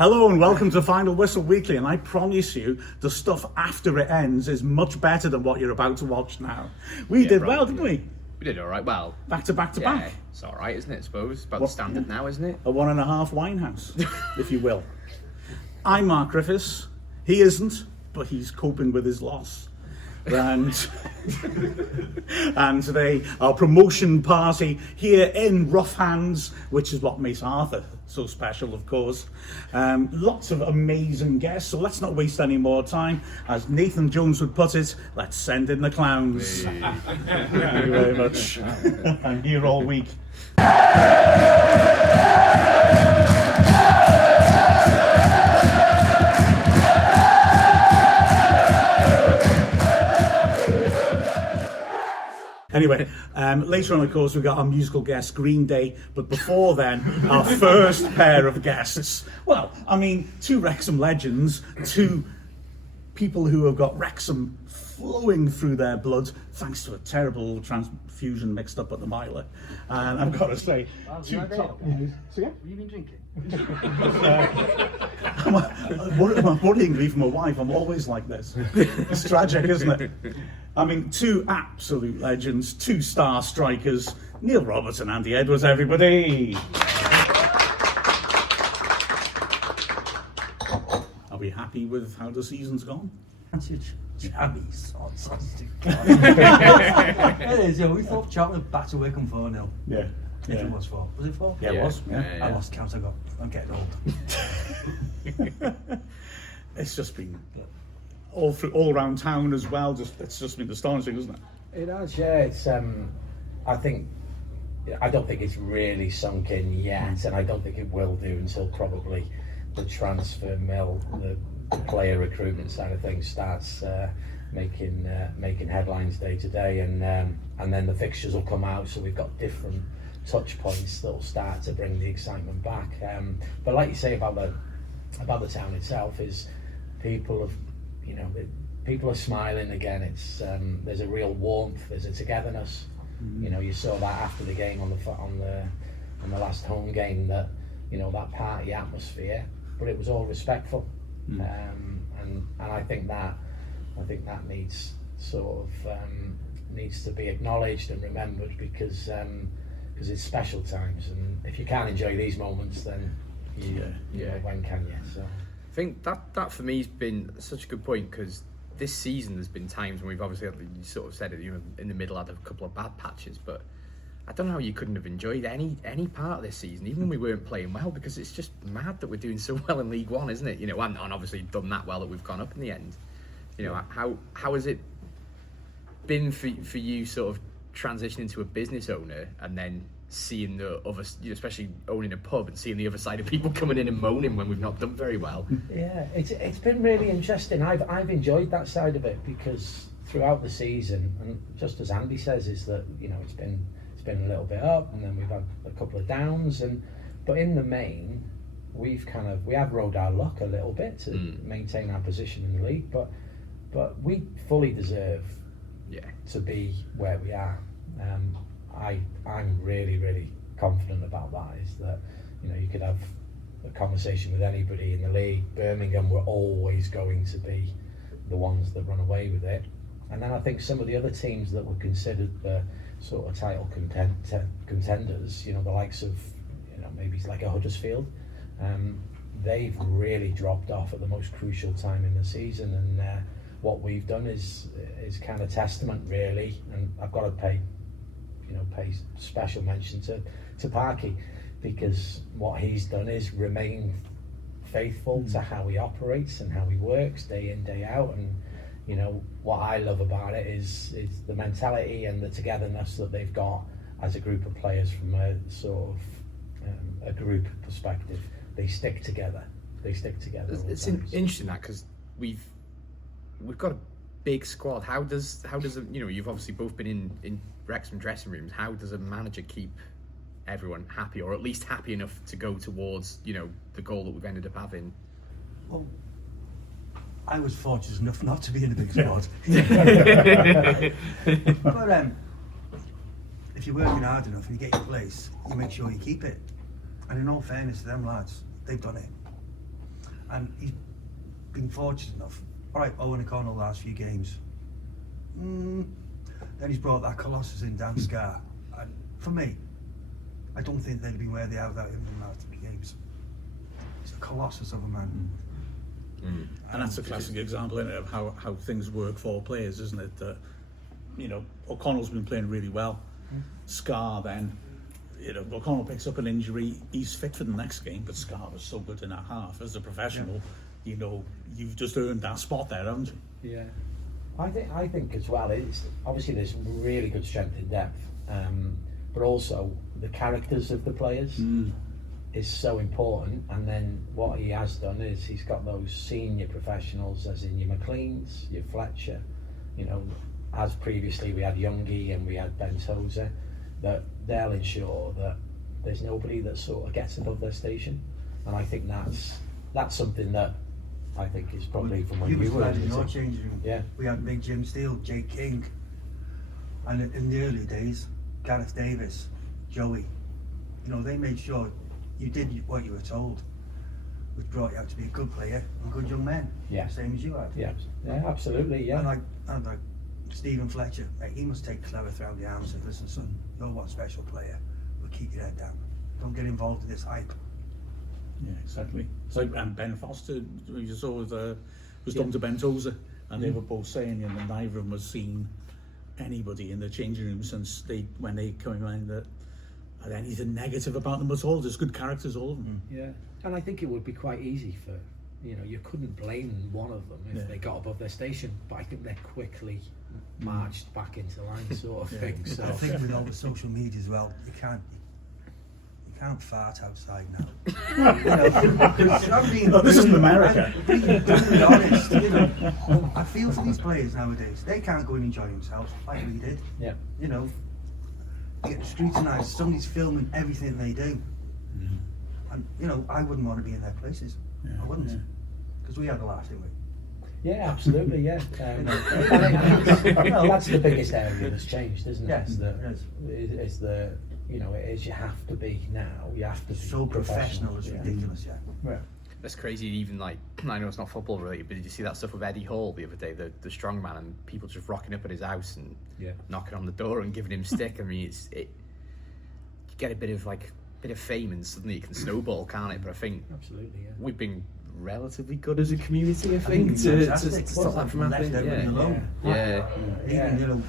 Hello and welcome to Final Whistle Weekly, and I promise you the stuff after it ends is much better than what you're about to watch now. We did well, didn't we? We did all right. Well, back to back to back. It's all right, isn't it? I suppose about the standard now, isn't it? A 1.5 Winehouse, if you will. I'm Mark Griffiths. He isn't, but he's coping with his loss. And today our promotion party here in Rough Hands, which is what makes Arthur so special, of course. Lots of amazing guests, so let's not waste any more time. As Nathan Jones would put it, let's send in the clowns. Thank you very much. I'm here all week. Anyway, later on, of course, we've got our musical guest, Green Day. But before then, our first pair of guests. Well, I mean, two Wrexham legends, two people who have got Wrexham flowing through their blood, thanks to a terrible transfusion mixed up at the miler. And I've got to say, two top... So, yeah? What have you been drinking? I'm worrying me from my wife. I'm always like this. It's tragic, isn't it? I mean, two absolute legends, two star strikers, Neil Roberts and Andy Edwards, everybody. Are we happy with how the season's gone? Jammy, fantastic. It is, yeah. We thought Charlton would batter Wycombe 4-0. Yeah. If it was 4. Was it 4? Yeah, it was. Yeah. I lost count. I'm getting old. It's just been all around town as well. It's just been astonishing, isn't it? It has, yeah. It's I don't think it's really sunk in yet, and I don't think it will do until probably the transfer mill, the player recruitment side of things starts making headlines day to day, and then the fixtures will come out. So we've got different touch points that will start to bring the excitement back. But like you say about the town itself, is people are smiling again. It's there's a real warmth, there's a togetherness. You saw that after the game on the last home game, that that party atmosphere, but it was all respectful. And I think that needs needs to be acknowledged and remembered, because it's special times, and if you can't enjoy these moments, then when can you? So I think that for me has been such a good point, because this season there's been times when we've obviously had, you sort of said it, in the middle had a couple of bad patches, but I don't know how you couldn't have enjoyed any part of this season, even when we weren't playing well, because it's just mad that we're doing so well in League One, isn't it? And obviously done that well that we've gone up in the end. How has it been for you, sort of transitioning to a business owner and then seeing the other, especially owning a pub and seeing the other side of people coming in and moaning when we've not done very well? Yeah, it's been really interesting. I've enjoyed that side of it, because throughout the season, and just as Andy says, is that it's been a little bit up, and then we've had a couple of downs, but in the main we have rode our luck a little bit to maintain our position in the league, but we fully deserve to be where we are. I'm really, really confident about that, is that you could have a conversation with anybody in the league. Birmingham were always going to be the ones that run away with it, and then I think some of the other teams that were considered the sort of title contenders, the likes of maybe it's like a Huddersfield, they've really dropped off at the most crucial time in the season, and what we've done is kind of testament, really. And I've got to pay special mention to Parky, because what he's done is remain faithful to how he operates and how he works day in, day out. And what I love about it is the mentality and the togetherness that they've got as a group of players. From a sort of a group perspective, they stick together. It's interesting that, because we've got a big squad. How does you've obviously both been in Wrexham dressing rooms. How does a manager keep everyone happy, or at least happy enough to go towards the goal that we've ended up having? Well, I was fortunate enough not to be in a big squad. But if you're working hard enough and you get your place, you make sure you keep it. And in all fairness to them lads, they've done it. and he's been fortunate enough. All right, Owen O'Connell last few games. Then he's brought that Colossus in, Dan Scar. And for me, I don't think they'd be where they are without him in the last 3 games. He's a colossus of a man. And that's a classic example, isn't it, of how things work for players, isn't it? That, you know, O'Connell's been playing really well. Scar then, you know, O'Connell picks up an injury, he's fit for the next game, but Scar was so good in that half. As a professional, you know, you've just earned that spot there, haven't you? Yeah. I think as well, it's obviously there's really good strength in depth, but also the characters of the players is so important. And then what he has done is he's got those senior professionals, as in your McLeans, your Fletcher, you know, as previously we had Youngie and we had Ben Tozer, that they'll ensure that there's nobody that sort of gets above their station. And I think that's something that I think is probably from when you were in your changing room. Yeah. We had Big Jim Steele, Jake King, and in the early days, Gareth Davis, Joey. You know, they made sure you did what you were told, which brought you out to be a good player and good young man. Yeah. Same as you had. Yeah, absolutely, yeah. And like Stephen Fletcher, mate, he must take Cleverth around the arm and say, listen son, you're one special player, but keep your head down. Don't get involved in this hype. Yeah, exactly. So, and Ben Foster, you saw was talking to Ben Tozer, and they were both saying, you know, neither of them has seen anybody in the changing room since when they came in that had anything negative about them at all. There's good characters, all of them. Yeah, and I think it would be quite easy for, you know, you couldn't blame one of them if they got above their station, but I think they're quickly marched back into line, sort of thing. So I think with all the social media as well, you can't fart outside now. This isn't America. Being brutally honest, you know, I feel for these players nowadays. They can't go and enjoy themselves like we did. yeah, You know, you get scrutinised. Somebody's filming everything they do, and you know, I wouldn't want to be in their places. I wouldn't, because we had a laugh, didn't we? yeah, absolutely, yeah. That's the biggest area that's changed, isn't it? Yes, Is the you know, it is, you have to be now, you have to be So professional, it's yeah. ridiculous. Yeah. That's crazy. Even like, I know it's not football related, but did you see that stuff with Eddie Hall the other day, the strongman, and people just rocking up at his house and knocking on the door and giving him stick? I mean, you get a bit of fame and suddenly it can snowball, can't it? But I think Absolutely, yeah. we've been relatively good as a community, I think, to stop that from happening. Left everyone alone. Yeah. Even, you know,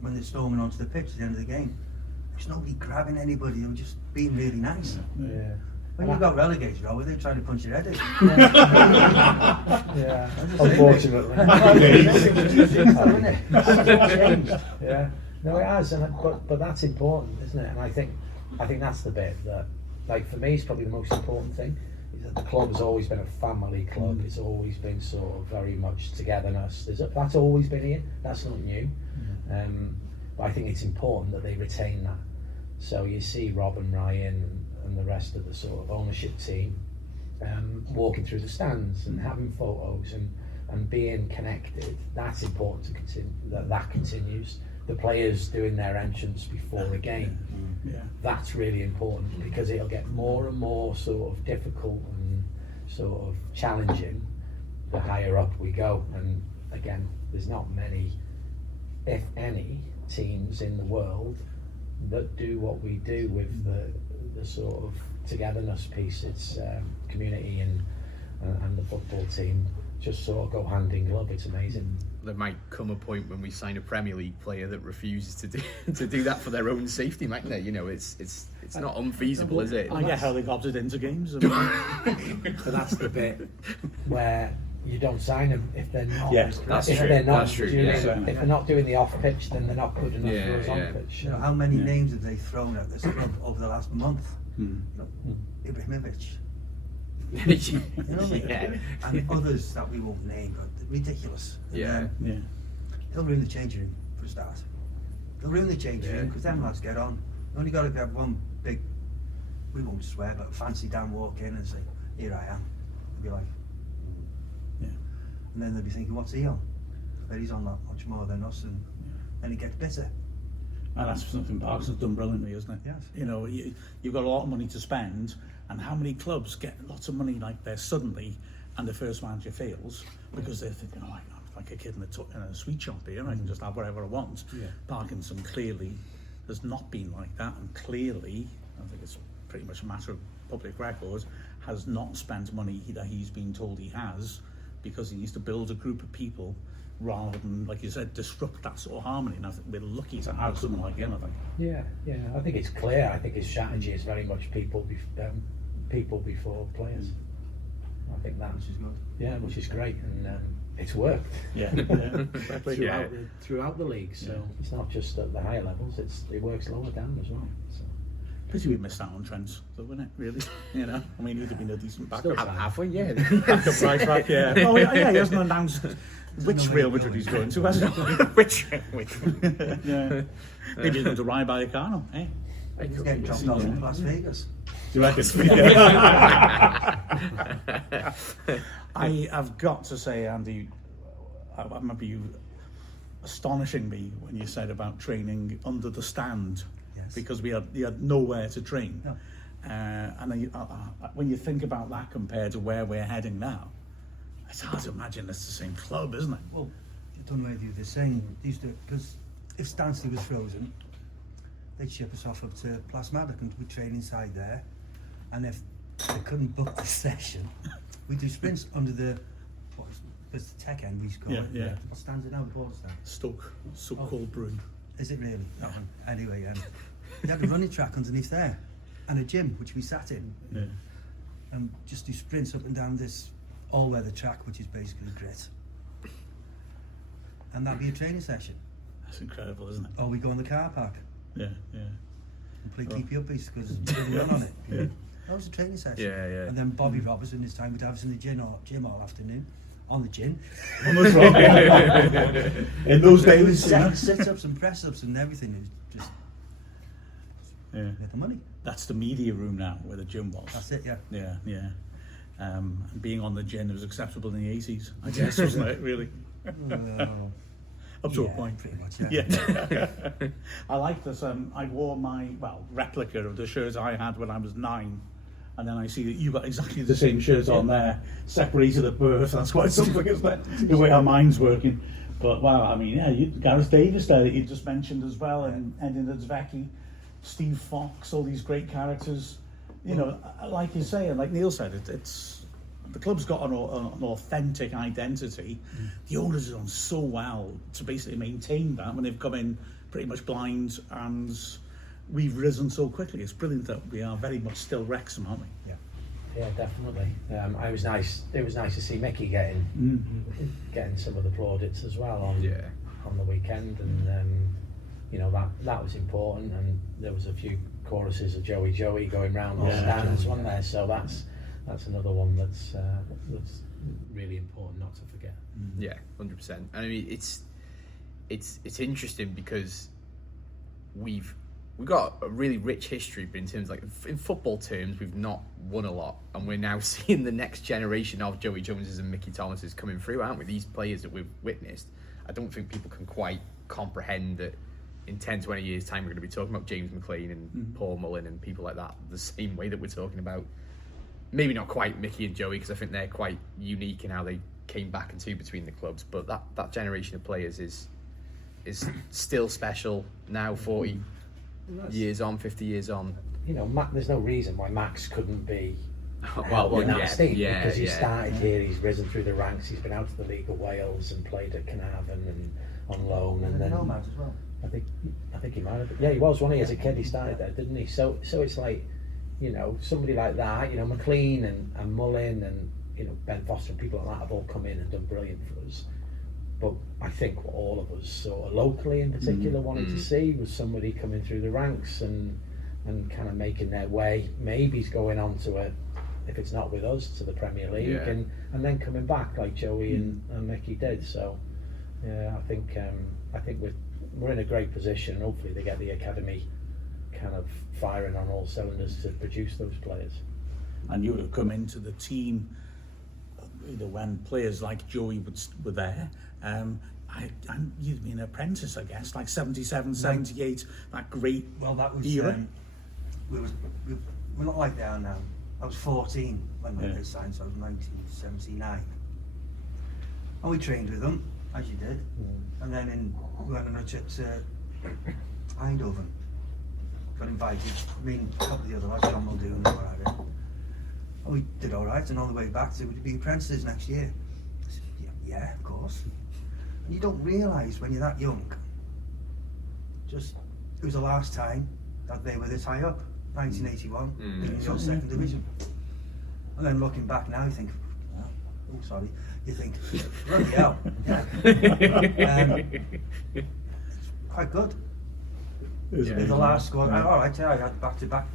when they're storming onto the pitch at the end of the game, there's nobody grabbing anybody. They were just being really nice. Yeah. When you got relegated, were they trying to punch your head in? Yeah, unfortunately. Yeah, no, it has, but that's important, isn't it? And I think that's the bit that, like, for me, is probably the most important thing. Is that the club has always been a family club. It's always been sort of very much togetherness. That's always been here. That's not new. But I think it's important that they retain that. So you see Rob and Ryan and the rest of the sort of ownership team walking through the stands and having photos and being connected. That's important to continue. That continues. The players doing their entrance before a game. That's really important, because it'll get more and more sort of difficult and sort of challenging the higher up we go. And again, there's not many, if any, teams in the world that do what we do with the sort of togetherness piece. It's community and the football team just sort of go hand in glove. It's amazing. There might come a point when we sign a Premier League player that refuses to do that for their own safety, mightn't there? You know, it's not unfeasible, is it? I get how they got it into games. But that's the bit where you don't sign them if they're not. Yes, that's if true. they're not That's true, doing yeah. if they're not doing the off pitch, then they're not good enough for us on pitch. You know, how many names have they thrown at this club over the last month? You know, Ibrahimovic. You know what I mean? And others that we won't name, but they're ridiculous. And, they'll ruin the changing room for a start. They'll ruin the changing room because them lads get on. You only got to get one big, we won't swear, but fancy Dan walk in and say, here I am. They'll be like, and then they'll be thinking, what's he on? I bet he's on that much more than us, and then it gets bitter. And that's something Parkinson's done brilliantly, isn't it? Yes. You know, you've got a lot of money to spend, and how many clubs get lots of money like there suddenly, and the first manager fails because they're thinking, oh, I'm like a kid in a sweet shop here, I can just have whatever I want. Yeah. Parkinson clearly has not been like that, and clearly, I think it's pretty much a matter of public record, has not spent money that he's been told he has, because he needs to build a group of people rather than, like you said, disrupt that sort of harmony. And I think we're lucky to have someone like him, I think. Yeah, I think it's clear. I think his strategy is very much people before players. I think that, Which is good. yeah, which is great, and it's worked. Yeah, throughout the league. So it's not just at the higher levels; it works lower down as well. So. Pity we missed out on Trent, though, wouldn't it? Really, you know. I mean, he'd have been a decent Still backup. Have we? Yeah. Backup right back, yeah. Oh, yeah, he hasn't announced which Real Madrid he's going to, has he? Which? Yeah. Maybe he's going to Rayo Vallecano, eh? He's getting dropped off in Las Vegas. Do you reckon? I have got to say, Andy, I remember you astonishing me when you said about training under the stand. Yes. Because you had nowhere to train. No. And when you think about that compared to where we're heading now, it's hard to imagine it's the same club, isn't it? Well, I don't know whether you're the same. Because if Stanley was frozen, they'd ship us off up to Plasmatic and we'd train inside there. And if they couldn't book the session, we'd do sprints under the the tech end, we used to call it. Yeah. What stands it now? The board stand. Stoke, so-called Broom. Is it really? No. Anyway, we had a running track underneath there and a gym which we sat in Yeah. and just do sprints up and down this all-weather track, which is basically grit. And that'd be a training session. That's incredible, isn't it? Or we go in the car park Yeah. and play keepy uppies because there's a run on it. Yeah. That was a training session. Yeah. And then Bobby Roberts in his time would have us in the gym all afternoon. On the gym. In those days, you know? Sit-ups and press-ups and everything. It was just Yeah. get the money. That's the media room now, where the gym was. That's it, yeah. Yeah. And being on the gin was acceptable in the 80s, I guess, wasn't it, really? Up to a point. Pretty much, Yeah. I like this. I wore my, replica of the shirt I had when I was 9. And then I see that you got exactly the same shirt on there, separated at birth. That's quite something, isn't it? The way our mind's working. But, wow, I mean, yeah, Gareth Davis there that you just mentioned as well, and Edin Dzvecki, Steve Fox, all these great characters. You know, like you say, and like Neil said, it's the club's got an authentic identity. The owners have done so well to basically maintain that when they've come in pretty much blind, and we've risen so quickly. It's brilliant that we are very much still Wrexham, aren't we? Yeah, definitely. It was nice to see Mickey getting some of the plaudits as well on the weekend, and you know that was important. And there was a few choruses of Joey going round the stands, wasn't there? So that's another one that's really important not to forget. Yeah, 100%. And I mean, it's interesting because we've got a really rich history, but in terms in football terms, we've not won a lot, and we're now seeing the next generation of Joey Joneses and Mickey Thomases coming through, aren't we? These players that we've witnessed. I don't think people can quite comprehend that in 10, 20 years' time, we're going to be talking about James McLean and Paul Mullin and people like that the same way that we're talking about. Maybe not quite Mickey and Joey, because I think they're quite unique in how they came back and to between the clubs. But that generation of players is still special now, 40 years on, 50 years on. You know, there's no reason why Max couldn't be well, in that state, because he yeah. started here, he's risen through the ranks, he's been out to the League of Wales and played at Carnarvon and on loan, and then Nomads as well. I think he might have. Yeah, he was, wasn't he? As a kid, he started there, didn't he? So it's like, you know, somebody like that, you know, McLean and Mullin and, you know, Ben Foster and people like that have all come in and done brilliant for us. But I think what all of us, sort of locally in particular, wanted to see was somebody coming through the ranks and kind of making their way. Maybe he's going on to if it's not with us, to the Premier League, and then coming back like Joey and Mickey did. So yeah, I think we're in a great position. Hopefully they get the academy kind of firing on all cylinders to produce those players. And you would have come into the team either when players like Joey were there. you'd been an apprentice, I guess, like 77, 78, that great Well, that was era. we're not like they are now. I was 14 when they signed, so I was 1979. And we trained with them, as you did. And then we went on a trip to Eindhoven. Got invited, me and a couple of the other lads, John Muldoon and what have you. And we did all right, and on the way back to be apprentices next year. I said, yeah, of course. And you don't realise when you're that young, just, it was the last time that they were this high up, 1981, in the second division. And then looking back now, you think, you think, bloody hell, yeah. It's quite good. With the last squad, all right, I had back-to-back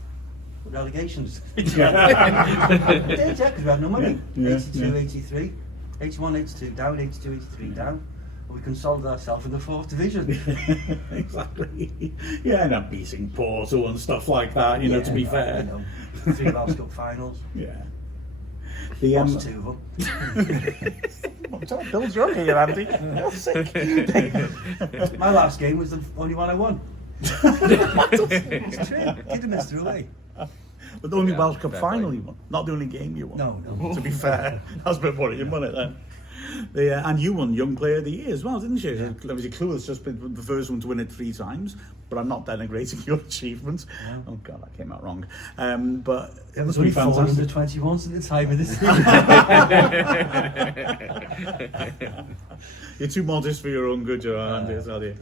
relegations. We did, because we had no money. 82, 83, 81, 82 down, 82, 83 down. And we consolidated ourselves in the 4th division. Exactly. Yeah, and I'm beating Porto and stuff like that, you know, to be fair. You know, 3 Welsh Cup finals. Yeah. Lost 2 of them. Bill's drunk here, Andy. My last game was the only one I won. It's true. Kidderminster threw away. But the only Welsh Cup fair final play. you won, not the only game you won. No. To be fair, that's a bit worrying, wasn't it then? And you won Young Player of the Year as well, didn't you? Yeah. Obviously, Clueless just been the first one to win it 3 times, but I'm not denigrating your achievement. Yeah. Oh God, that came out wrong. But It was pretty only fantastic. 421s at the time of this. You're too modest for your own good, Andy, I tell you.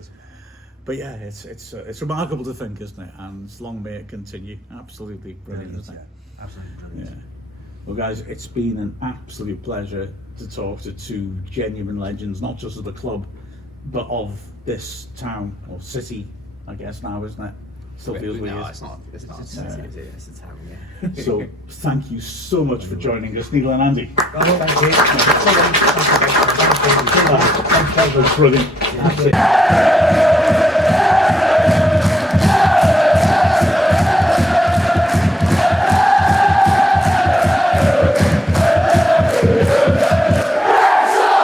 But yeah, it's remarkable to think, isn't it? And long may it continue. Absolutely brilliant, isn't it? Yeah, absolutely brilliant. Yeah. Well, guys, it's been an absolute pleasure to talk to 2 genuine legends, not just of the club, but of this town or city, I guess now, isn't it? Still feels weird. No, it's not a city, is it? It's a town, yeah. So, thank you so much for joining us, Neil and Andy. Thank you. That was brilliant.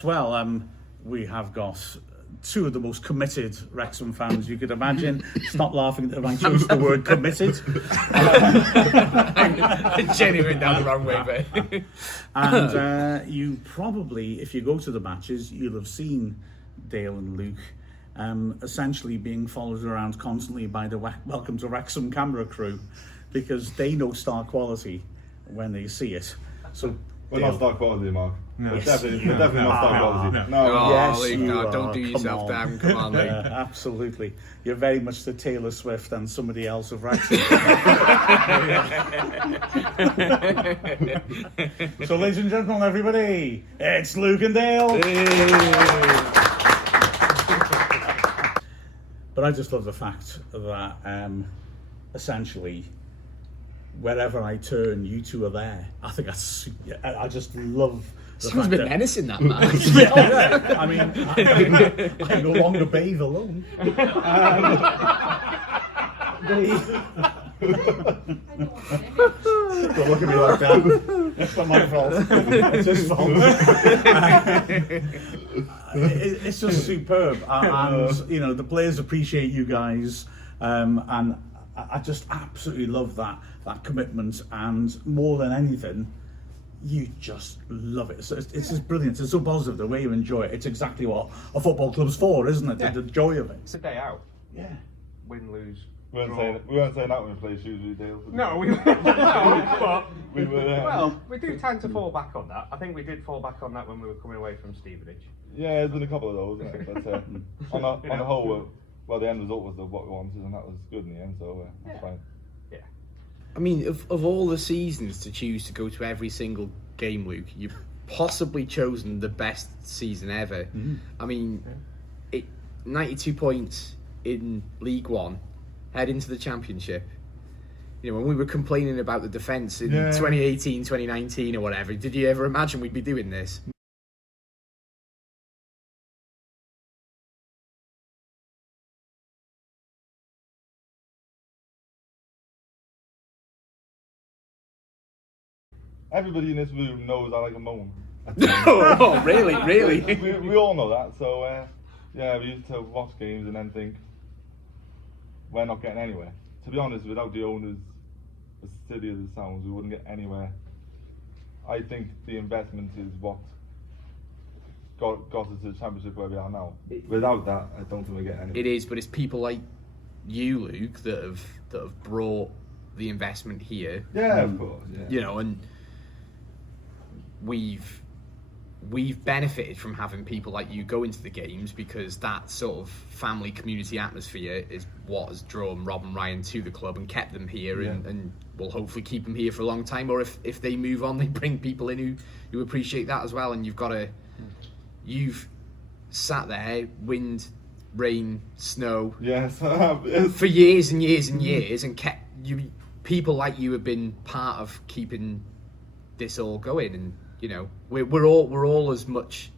Well, we have got 2 of the most committed Wrexham fans you could imagine. Stop laughing that I chose the word committed. Genuine down the wrong way, but And you probably, if you go to the matches, you'll have seen Dale and Luke essentially being followed around constantly by the Welcome to Wrexham camera crew, because they know star quality when they see it. So we're not star quality, Mark. No. We're definitely not star quality. No. Yes, Luke, you no, are. don't do Come yourself on. down. Come on, Luke. Absolutely. You're very much the Taylor Swift and somebody else of Wrexham. So, ladies and gentlemen, everybody, it's Luke and Dale. But I just love the fact that essentially, wherever I turn, you 2 are there. I think I just love the Someone's fact been that... menacing that man. I mean, I no longer bathe alone. Don't look at me like that. It's not my fault. It's his fault. It's just superb, and you know the players appreciate you guys, and I just absolutely love that commitment, and more than anything, you just love it. So it's just brilliant. It's so positive the way you enjoy it. It's exactly what a football club's for, isn't it? Yeah. The joy of it. It's a day out. Yeah. Win, lose. We weren't saying that when we played Shrewsbury Dale. No, we but We were well, we do tend to fall back on that. I think we did fall back on that when we were coming away from Stevenage. Yeah, there's been a couple of those, isn't it? But on the whole, well, the end result was what we wanted, and that was good in the end. So that's fine. Yeah. I mean, of all the seasons to choose to go to every single game, Luke, you've possibly chosen the best season ever. I mean, 92 points in League One, head into the Championship. You know, when we were complaining about the defence in 2018, 2019 or whatever, did you ever imagine we'd be doing this? Everybody in this room knows I like a moan. Oh, really? We all know that. So Yeah, we used to watch games and then think, we're not getting anywhere. To be honest, without the owners, as silly as it sounds, we wouldn't get anywhere. I think the investment is what got us to the championship where we are now. Without that, I don't think we get anywhere. It is, but it's people like you, Luke, that have brought the investment here. Yeah, of course. Yeah. You know, and we've benefited from having people like you go into the games, because that sort of family community atmosphere is what has drawn Rob and Ryan to the club and kept them here, and will hopefully keep them here for a long time. Or if they move on, they bring people in who appreciate that as well. And you've sat there, wind, rain, snow, Yes, I have. Yes. for years and years and years, and kept you. People like you have been part of keeping this all going, and you know we're all as much.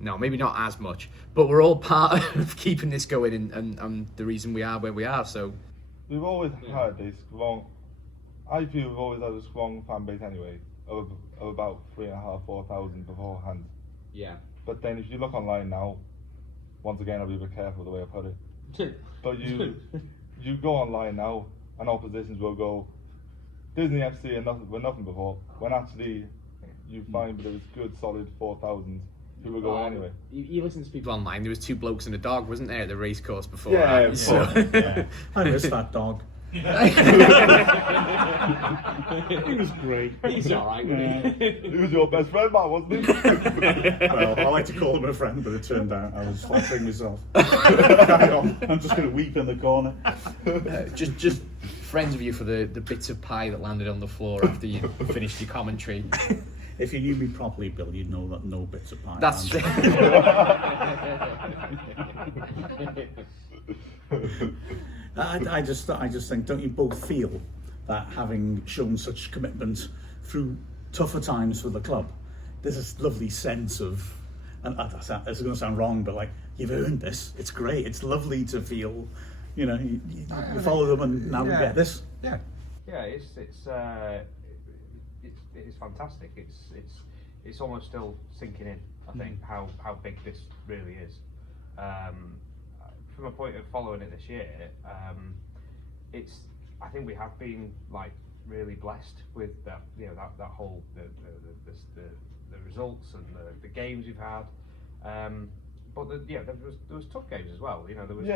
No, maybe not as much, but we're all part of keeping this going, and the reason we are where we are. So We've always had a strong. I feel we've always had a strong fan base anyway, of about 3,500, 4,000 beforehand. yeah, But then if you look online now, once again I'll be a bit careful the way I put it. But you go online now, and oppositions will go Disney FC and nothing, were nothing before. When actually you find that there was good solid 4,000 who were going anyway. You listen to people online. There was 2 blokes and a dog, wasn't there, at the race course before? Yeah, that? of So- course. Yeah. I miss that dog. He was great. He's all right. He was your best friend, man, wasn't he? Well, I like to call him a friend, but it turned out I was flattering myself. Carry on. I'm just going to weep in the corner. Just friends of you for the bits of pie that landed on the floor after you finished your commentary. If you knew me properly, Bill, you'd know that no bits of pie. That's true. I just think, don't you both feel that having shown such commitment through tougher times for the club, there's this lovely sense of, and it's going to sound wrong, but like, you've earned this. It's great. It's lovely to feel, you know, you follow them and now we get this. Yeah, it's fantastic. It's almost still sinking in. I think how big this really is. From a point of following it this year, I think we have been like really blessed with that. You know, that whole the results and the games we've had. But there was tough games as well. You know, there was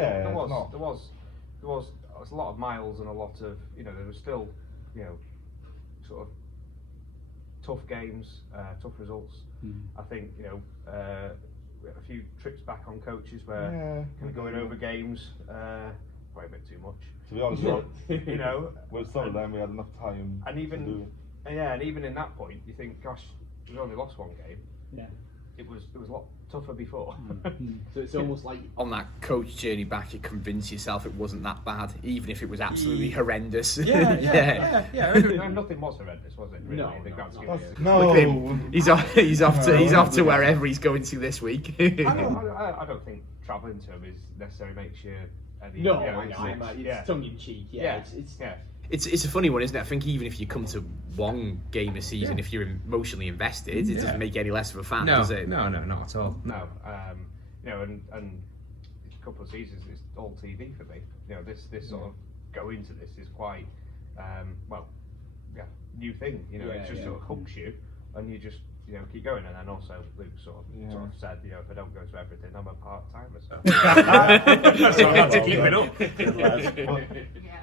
a lot of miles and a lot of, you know, there was still, you know, sort of tough games, tough results. I think, you know, we had a few trips back on coaches where kind of going over games, probably a bit too much. To be honest, You know, with some of them we had enough time and to even do it. and even in that point, you think, gosh, we've only lost one game. Yeah. It was a lot tougher before. So it's almost like on that coach journey back, you convince yourself it wasn't that bad, even if it was absolutely horrendous. Yeah. Nothing was horrendous, was it? Really? No, I think no, that's no. giving it- No. Look at him. He's off to wherever he's going to this week. I don't think travelling to them is necessarily makes you any. No, you know, I know. It's tongue in cheek. Yeah, Yeah. It's a funny one, isn't it? I think even if you come to one game a season, if you're emotionally invested, it doesn't make you any less of a fan, does it? No, not at all. No, you know, and a couple of seasons it's all TV for me. You know, this sort of go into this is quite new thing. You know, it just sort of hooks you, and you just, you know, keep going. And then also Luke sort of said, you know, if I don't go to everything, I'm a part-timer. So I have to keep it up. Well,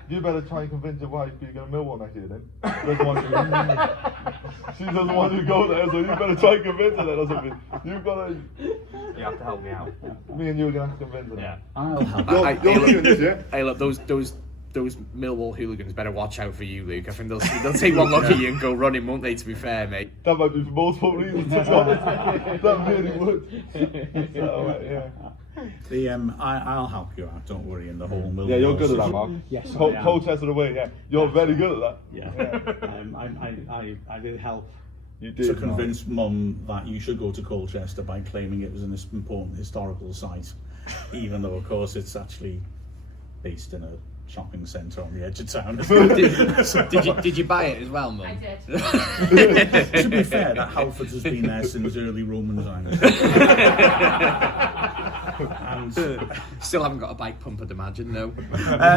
you better try and convince your wife you're going to Millwall next year then. She doesn't want you to go there, so you better try and convince her then or something. You've got to... You have to help me out. Me and you are going to have to convince her. Yeah. I'll have You're leaving this, yeah? Hey, look, those Millwall hooligans better watch out for you, Luke. I think they'll take one look at you and go running, won't they? To be fair, mate. That might be for multiple reasons, to be honest. That really would. So, yeah. I'll help you out. Don't worry. In the whole Millwall. Yeah, you're good at that, Mark. Yes, I am. Colchester away, yeah. You're very good at that. Yeah. I did help You did. to convince Mum that you should go to Colchester by claiming it was an important historical site, even though, of course, it's actually based in a shopping centre on the edge of town. Did you buy it as well, Mum? I did. To be fair, that Halfords has been there since early Roman times. and Still haven't got a bike pump, I'd imagine, no.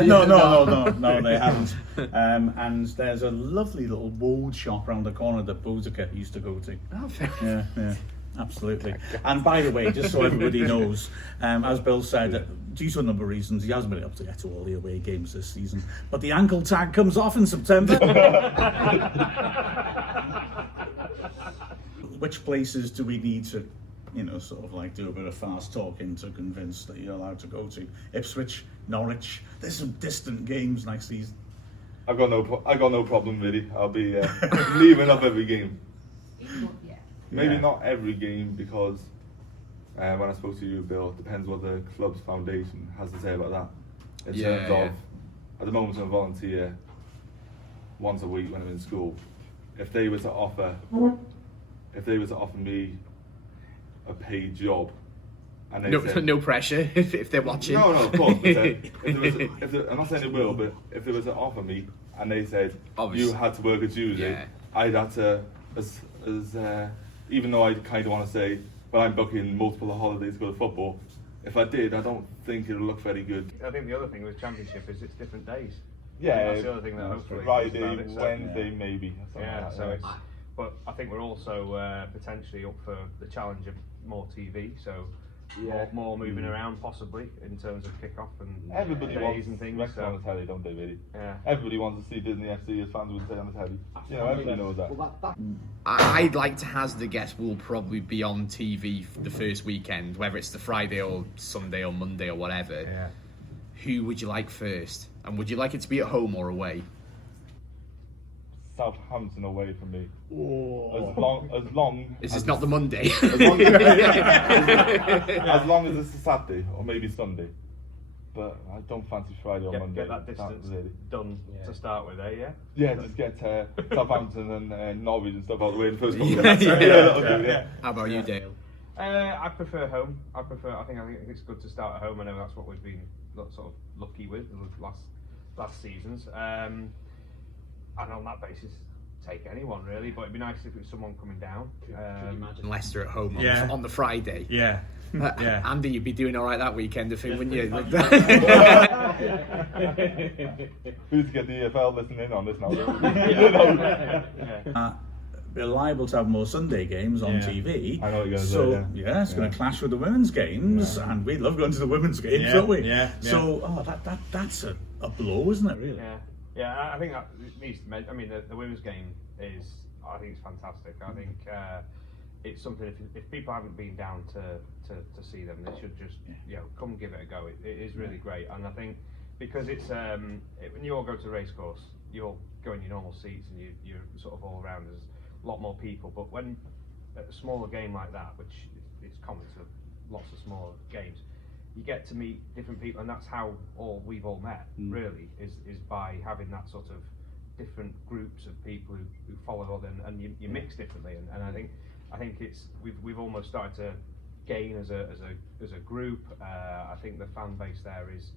no, they haven't. And there's a lovely little wool shop around the corner that Bozica used to go to. Oh, fair. Yeah, absolutely. And by the way, just so everybody knows, as Bill said, due to a number of reasons, he hasn't been able to get to all the away games this season. But the ankle tag comes off in September. Which places do we need to, sort of like do a bit of fast talking to convince that you're allowed to go to? Ipswich, Norwich. There's some distant games next season. I got no problem really. I'll be leaving up every game. Maybe not every game, because when I spoke to you, Bill, it depends what the club's foundation has to say about that. In terms of, at the moment, I'm a volunteer once a week when I'm in school. If they were to offer me a paid job, and they said, no pressure if they're watching. No, of course. But I'm not saying it will, but if they were to offer me and they said you had to work a Tuesday, I'd have to, even though I kind of want to say, well, I'm booking multiple holidays to go to football. If I did, I don't think it'll look very good. I think the other thing with Championship is it's different days. Yeah, that's the other thing that hopefully Friday, about it, so, Wednesday, maybe. Yeah, so it's. But I think we're also potentially up for the challenge of more TV, so more moving around possibly in terms of kick-off and everybody days wants and things. Wrexham on the telly, don't they? Really? Yeah. Everybody wants to see Disney FC, as fans would say, on the telly. Everybody knows that. I'd like to hazard a guess we'll probably be on TV for the first weekend, whether it's the Friday or Sunday or Monday or whatever. Yeah. Who would you like first? And would you like it to be at home or away? Southampton away from me. As long. Is this not the Monday? As long as it's a Saturday or maybe Sunday. But I don't fancy Friday or Monday. Get that distance done to start with, eh? Yeah, just get Southampton and Norwich and stuff out of the way in the first couple. How about you, Dale? I prefer home. I think it's good to start at home. I know that's what we've been sort of lucky with the last seasons. And on that basis, take anyone really, but it'd be nice if it was someone coming down. Could you imagine Leicester at home on the Friday? Yeah. Andy, you'd be doing all right that weekend, I think, wouldn't you? We need to get the EFL listening in on this now. We're liable to have more Sunday games on TV. I know what you're going to say. It's going to clash with the women's games, and we love going to the women's games, don't we? So, that's a blow, isn't it? Really? Yeah, I think that needs to. I mean, the women's game is. I think it's fantastic. I think it's something. If people haven't been down to see them, they should just come give it a go. It is really great, and I think because it's when you all go to a race course, you all go in your normal seats and you're sort of all around. There's a lot more people, but when a smaller game like that, which is common to lots of smaller games, you get to meet different people, and that's how we've all met. Really, is by having that sort of different groups of people who follow other, and you mix differently. And I think it's we've almost started to gain as a group. I think the fan base there is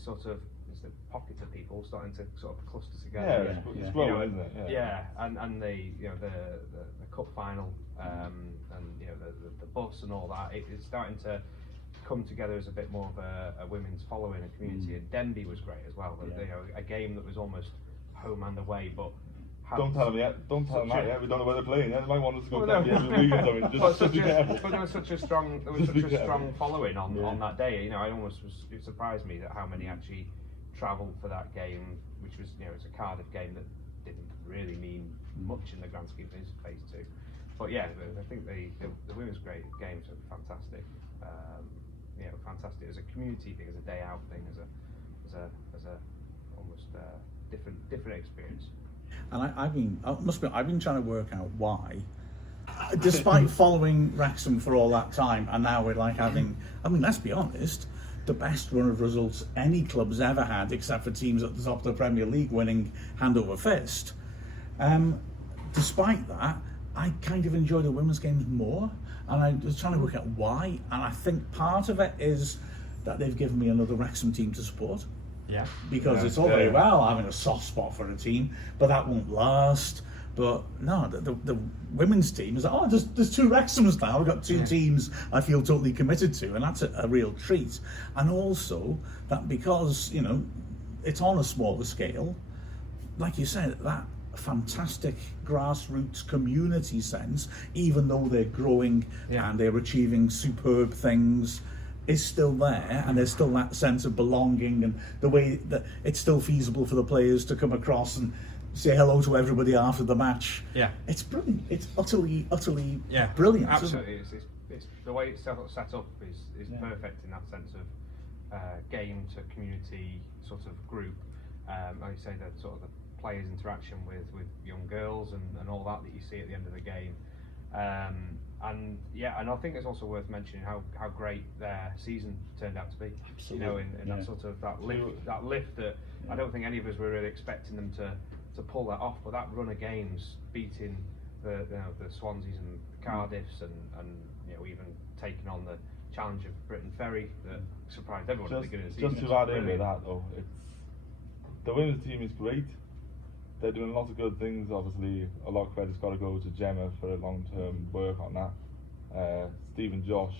sort of it's the pocket of people starting to sort of cluster together. It's growing, isn't it? And the cup final, and the bus and all that. It's starting to come together as a bit more of a women's following, a community. And Denby was great as well. A game that was almost home and away, but don't tell them yet. Don't tell them that yet. We don't know where they're playing. They might want us to go down the every weekend. But there was such a strong following on that day. It surprised me that how many actually travelled for that game, which was it's a Cardiff game that didn't really mean much in the grand scheme of things, phase 2. But yeah, I think the women's great games are fantastic. Fantastic as a community thing, as a day out thing, as a almost different experience. And I've been trying to work out why, despite following Wrexham for all that time, and now we're like having, let's be honest, the best run of results any club's ever had, except for teams at the top of the Premier League winning hand over fist. Despite that, I kind of enjoy the women's games more, and I was trying to work out why, and I think part of it is that they've given me another Wrexham team to support. Because it's all very well having a soft spot for a team, but that won't last. But no, the women's team is like, oh, there's 2 Wrexhams now. We've got 2 teams I feel totally committed to, and that's a real treat. And also that because, you know, it's on a smaller scale, like you said, that fantastic grassroots community sense, even though they're growing and they're achieving superb things, is still there, and there's still that sense of belonging, and the way that it's still feasible for the players to come across and say hello to everybody after the match. Yeah, it's brilliant. It's utterly brilliant. Absolutely, it's the way it's set up is perfect in that sense of game to community sort of group. Like you say, that sort of the players' interaction with young girls and all that you see at the end of the game. And I think it's also worth mentioning how great their season turned out to be. Absolutely. You know, in that sort of that lift that I don't think any of us were really expecting them to pull that off. But that run of games, beating the Swanseas and Cardiffs, and you know, even taking on the challenge of Britain Ferry that surprised everyone at the beginning of the season. Just to add in with that though, the women's team is great. They're doing lots of good things. Obviously, a lot of credit's got to go to Gemma for a long-term work on that. Steve and Josh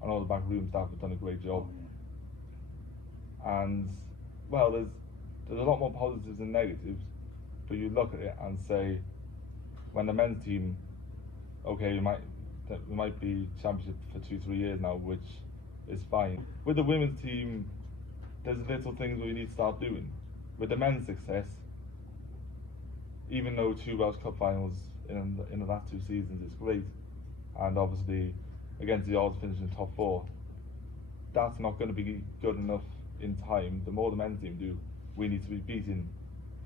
and all the backroom staff have done a great job. And well, there's a lot more positives than negatives. But you look at it and say, when the men's team, okay, we might be championship for 2-3 years now, which is fine. With the women's team, there's little things we need to start doing. With the men's success, even though 2 Welsh Cup finals in the last 2 seasons is great, and obviously against the odds finishing top 4, that's not going to be good enough in time. The more the men's team do, we need to be beating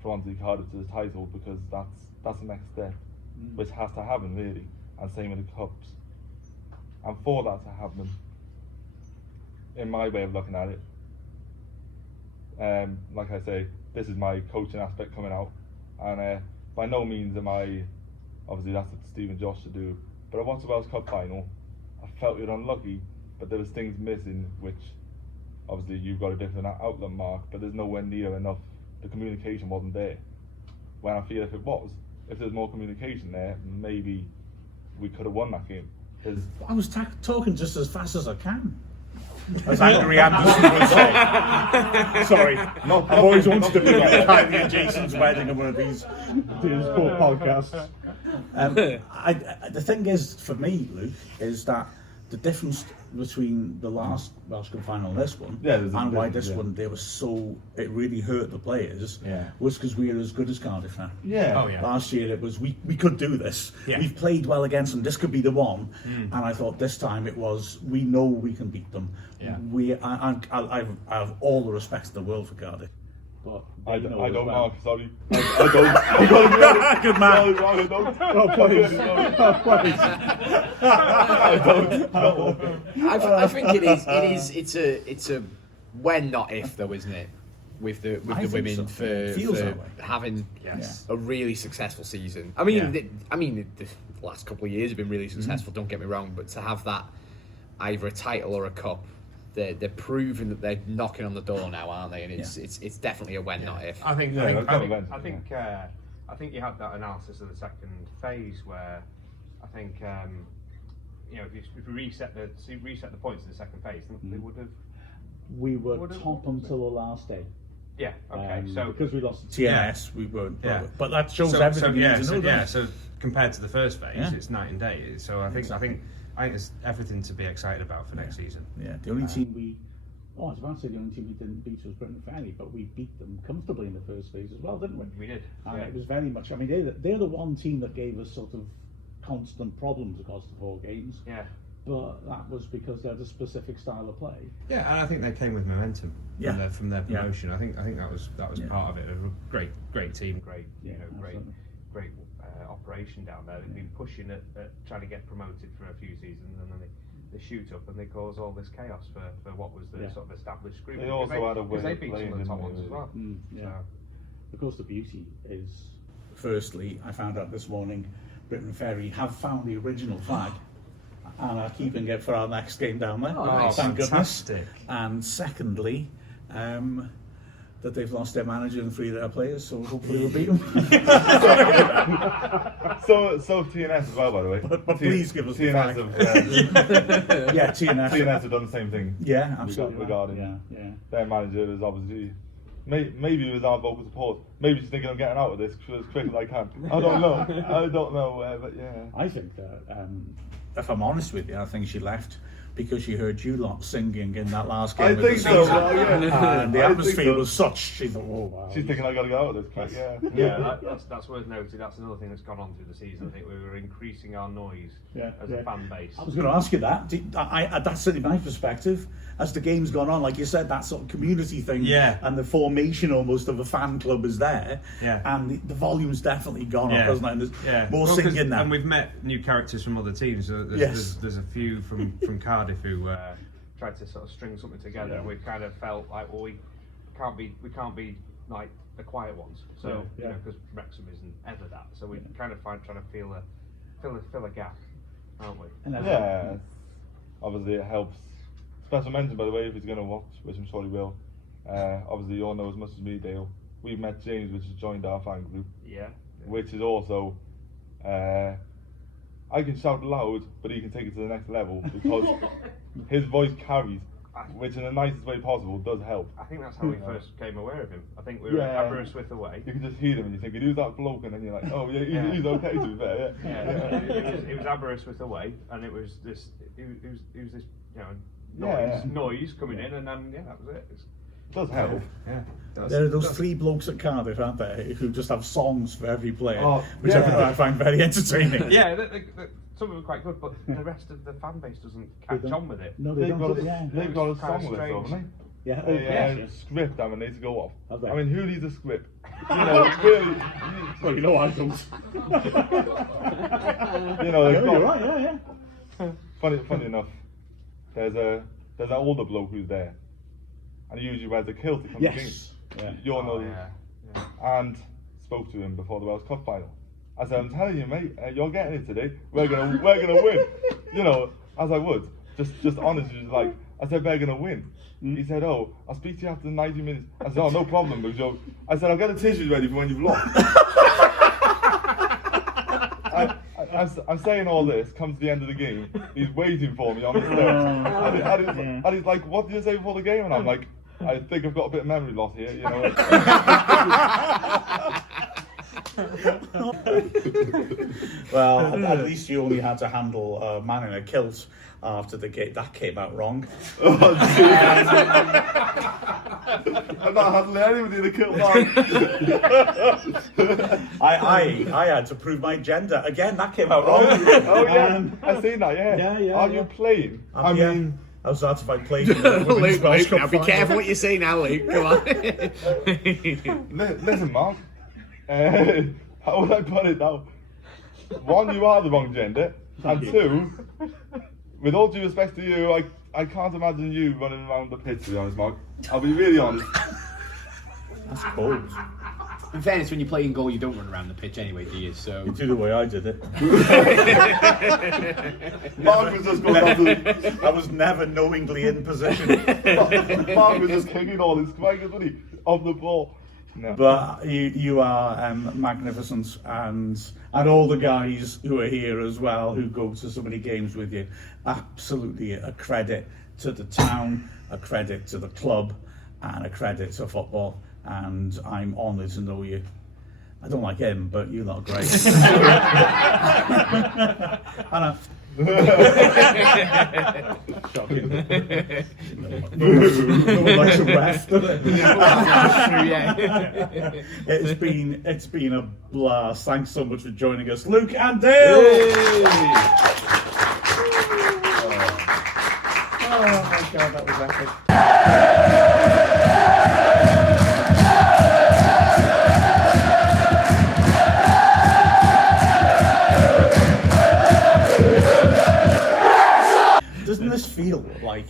Swansea, Cardiff to the title, because that's the next step, which has to happen really, and same with the cups. And for that to happen, in my way of looking at it, like I say, this is my coaching aspect coming out, and by no means am I, obviously that's what Steve and Josh should do, but I watched the Welsh Cup final. I felt you're unlucky, but there was things missing, which obviously you've got a different outlook, Mark, but there's nowhere near enough. The communication wasn't there. When I feel if there's more communication there, maybe we could have won that game. I was talking just as fast as I can. As Angry Anderson would say. Sorry, I've always wanted to be at Kylie and Jason's wedding on one of these podcasts. The thing is, for me, Luke, is that the difference between the last Welsh Cup final and this one, and why this one it really hurt the players, was because we are as good as Cardiff now. Last year it was we could do this. We've played well against them. This could be the one. And I thought this time it was, we know we can beat them. I have all the respect in the world for Cardiff. But I don't, Mark, sorry. I don't. Good man. Sorry, I don't. Oh, please. I don't. I think it's a when not if though, isn't it? With the women for having a really successful season. I mean, the last couple of years have been really successful. Don't get me wrong, but to have that either a title or a cup, they're proving that they're knocking on the door now, aren't they? And it's definitely a when not if. I think you had that analysis of the second phase where I think you know, if we reset the points in the second phase, they would have. We were top until the last day. Yeah. Okay. So because we lost the TNS, we weren't. But that shows everything. So compared to the first phase, it's night and day. So I think there's everything to be excited about for next season. Yeah. The only team I was about to say the only team we didn't beat was Britain Ferry, but we beat them comfortably in the first phase as well, didn't we? We did. And it was very much. I mean, they're the one team that gave us sort of constant problems across the 4 games. Yeah. But that was because they had a specific style of play. Yeah, and I think they came with momentum from their promotion. I think that was part of it. A great team, great operation down there. They've been pushing at trying to get promoted for a few seasons, and then they shoot up and they cause all this chaos for what was the sort of established group. They also had a way they of beat playing, some of the top ones didn't as well. So. Of course, the beauty is, firstly, I found out this morning, Britain Ferry have found the original flag and are keeping it for our next game down there. Oh, thank fantastic. goodness. And secondly, that they've lost their manager and 3 of their players, so hopefully we'll beat them. So TNS as well, by the way. But please give us the TNS flag. Yeah, TNS. TNS have done the same thing. Yeah, absolutely. Regarding yeah. their manager is obviously maybe it was our vocal support. Maybe she's thinking I'm getting out of this as quick as I can. I don't know. But yeah. I think that, if I'm honest with you, I think she left because she heard you lot singing in that last game. I of the think so. season. Well, yeah. And the I atmosphere think so. was such. She thought, oh wow. She's thinking I got to get out of this quick. Yeah, that's worth noting. That's another thing that's gone on through the season. I think we were increasing our noise as a fan base. I was going to ask you that. That's certainly my perspective. As the game's gone on, like you said, that sort of community thing, and the formation almost of a fan club is there, and the volume's definitely gone up, hasn't it? And there's more singing now. And we've met new characters from other teams. There's a few from Cardiff who tried to sort of string something together, and we've kind of felt like, well, we can't be like the quiet ones. So you know, because Wrexham isn't ever that. So we kind of trying to fill a gap, aren't we? Yeah. Obviously, it helps. Special mention, by the way, if he's going to watch, which I'm sure he will. Obviously, you all know as much as me, Dale. We've met James, which has joined our fan group. Yeah. Which is also, I can shout loud, but he can take it to the next level because his voice carries, which in the nicest way possible does help. I think that's how we first became aware of him. I think we were at Aberystwyth away. You can just hear him and you're thinking, who's that bloke? And then you're like, oh yeah, he's okay to be fair. It was Aberystwyth away, and it was this. It was this, you know, noise coming in, and then that was it. It does help. Yeah. There are those 3 blokes at Cardiff, aren't there, who just have songs for every player, which I find very entertaining. Yeah, some of them are quite good, but the rest of the fan base doesn't catch on with it. No, They've got a Kind song of list, haven't they? Yeah. Script, I mean, needs to go off. Okay. I mean, who needs a script? You know, really. Well, you know I don't. You know, You're right, yeah. Funny enough, there's that older bloke who's there, and he usually wears a kilt to come to games. Yeah. You all know and spoke to him before the Welsh Cup final. I said, I'm telling you, mate, you're getting it today. We're gonna win. You know, as I would, just honestly, like I said, we're gonna win. He said, oh, I'll speak to you after the 90 minutes. I said, oh, no problem, because I said, I'll get the tissues ready for when you've lost. I'm saying all this, comes to the end of the game, he's waiting for me on the steps. And he's like, what did you say before the game? And I'm like, I think I've got a bit of memory loss here, you know. Well, at least you only had to handle a man in a kilt after the game. That came out wrong. I'm not handling anybody in a kilt, man. I had to prove my gender. Again, that came out wrong. Oh yeah, I've seen that, yeah. Are you playing? I mean... I was asked if I played in the Women's Welsh Cup Now be final. careful what you say now, Luke. Come on. Listen, Mark. How would I put it now? 1, you are the wrong gender, and 2, with all due respect to you, I can't imagine you running around the pitch, to be honest, Mark. I'll be really honest. That's cold. In fairness, when you play in goal, you don't run around the pitch anyway, do you? So You do the way I did it. Mark was just going down to I was never knowingly in position. Mark was just kicking all his strikers, wasn't he? Off the ball. No. But you are magnificent, and all the guys who are here as well, who go to so many games with you, absolutely a credit to the town, a credit to the club, and a credit to football. And I'm honoured to know you. I don't like him, but you lot are great. Shocking. No one likes a ref, does it? It's been a blast. Thanks so much for joining us, Luke and Dale. Oh my God, that was epic. Doesn't this feel like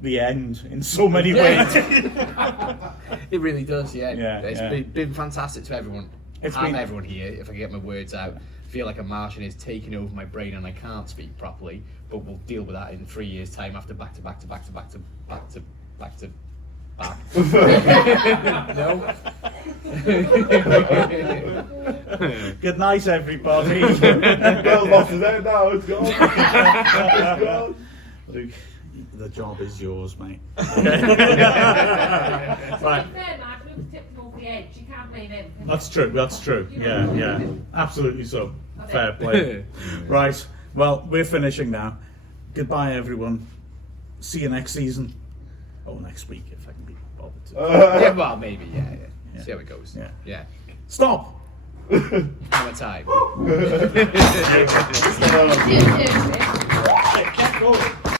the end in so many ways? it really does, yeah. It's yeah. been fantastic to everyone. Everyone here, if I can get my words out. I feel like a Martian is taking over my brain and I can't speak properly, but we'll deal with that in 3 years' time after back to back. No. Good night, everybody. Bill lost his head now, it's gone. It's gone. Luke, the job is yours, mate. To Right. be fair, Mark, Luke's tipped him over the edge. You can't blame him. can you? That's true. That's true. Yeah. Absolutely so. Fair play. Right. Well, we're finishing now. Goodbye, everyone. See you next season. Oh, next week if I can be bothered to. Yeah, well, maybe, yeah. See how it goes. Yeah. Stop. Hammer time. Cheers, cheers. Get going.